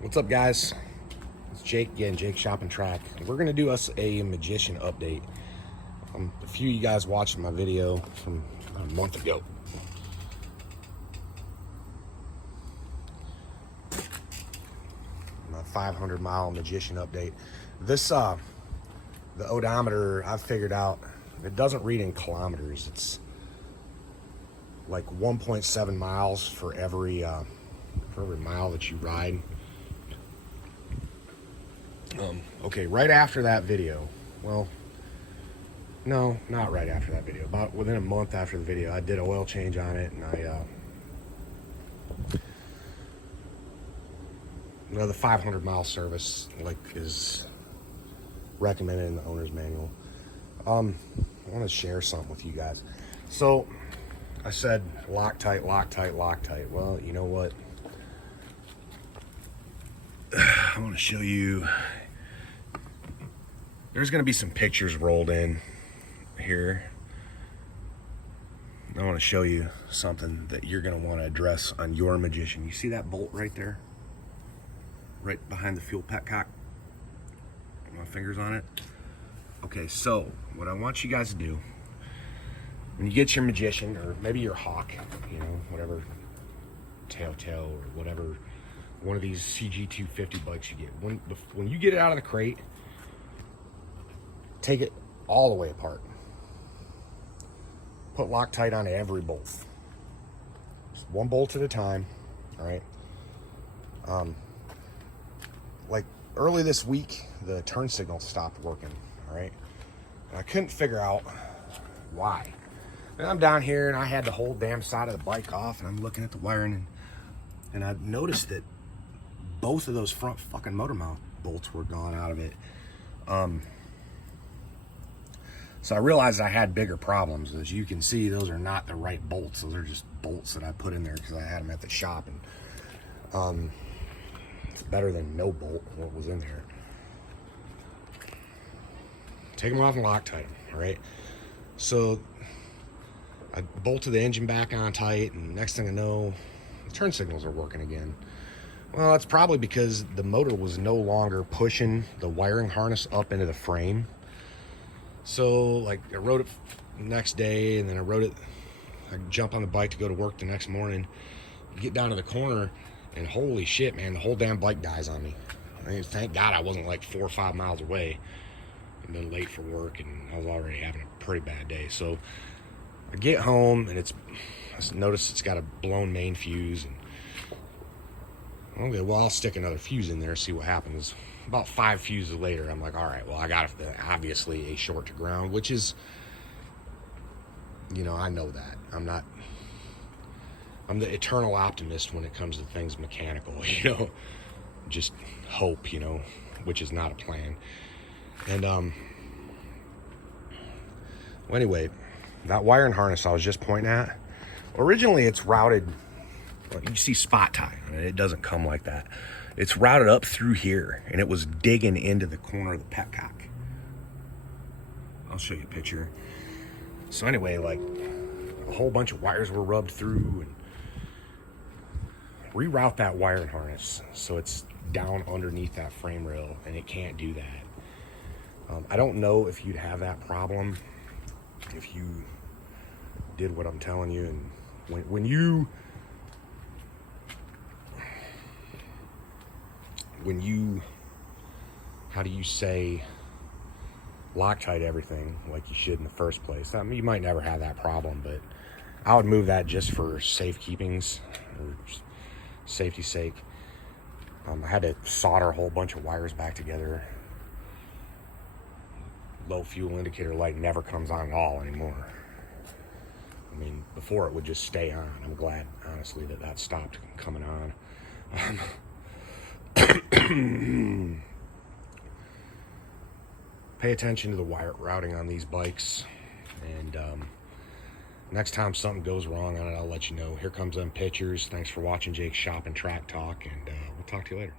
What's up, guys? It's Jake again, Jake Shop and Track. We're gonna do us a Magician update. A few of you guys watched my video from about a month ago. My 500-mile Magician update. This the odometer, I've figured out, it doesn't read in kilometers. It's like 1.7 miles for every mile that you ride. Okay, right after that video, well, no, not right after that video, about within a month after the video, I did an oil change on it, and the 500-mile service is recommended in the owner's manual. I want to share something with you guys. So I said Loctite, Loctite, Loctite. Well, you know what? I want to show you. There's going to be some pictures rolled in here. I want to show you something that you're going to want to address on your Magician. You see that bolt right there? Right behind the fuel petcock? My fingers on it. Okay, so what I want you guys to do, when you get your Magician, or maybe your Hawk, you know, whatever, Tail, or whatever, one of these CG250 bikes you get, when you get it out of the crate, take it all the way apart. Put Loctite on every bolt. Just one bolt at a time, all right? Like early this week, the turn signal stopped working, all right? And I couldn't figure out why. And I'm down here and I had the whole damn side of the bike off, and I'm looking at the wiring, and I noticed that both of those front fucking motor mount bolts were gone out of it. So I realized I had bigger problems. As you can see, those are not the right bolts. Those are just bolts that I put in there because I had them at the shop, and it's better than no bolt, what was in there. Take them off and Loctite them, all right? So I bolted the engine back on tight, and next thing I know, the turn signals are working again. Well, that's probably because the motor was no longer pushing the wiring harness up into the frame. So, like, I rode it the next day, and then I jump on the bike to go to work the next morning, get down to the corner, and holy shit, man, the whole damn bike dies on me. I mean, thank God I wasn't like 4 or 5 miles away. I've been late for work, and I was already having a pretty bad day. So I get home, and I notice it's got a blown main fuse, and okay, well, I'll stick another fuse in there, see what happens. About 5 fuses later, I'm like, all right, well, I got obviously a short to ground, which is, you know, I know that. I'm the eternal optimist when it comes to things mechanical, you know, just hope, you know, which is not a plan. And, well, anyway, that wiring harness I was just pointing at, originally it's routed, you see spot tie on it. It doesn't come like that. It's routed up through here, and it was digging into the corner of the petcock. I'll show you a picture. So anyway, like, a whole bunch of wires were rubbed through, and reroute that wiring harness so it's down underneath that frame rail, and it can't do that. I don't know if you'd have that problem if you did what I'm telling you, and when you how do you say, Loctite everything like you should in the first place. I mean, you might never have that problem, but I would move that just for safekeeping's or safety's sake. I had to solder a whole bunch of wires back together. Low fuel indicator light never comes on at all anymore. I mean, before it would just stay on. I'm glad, honestly, that stopped coming on. Pay attention to the wire routing on these bikes, and next time something goes wrong on it, I'll let you know. Here comes them pictures. Thanks for watching Jake's Shop and Track Talk, and we'll talk to you later.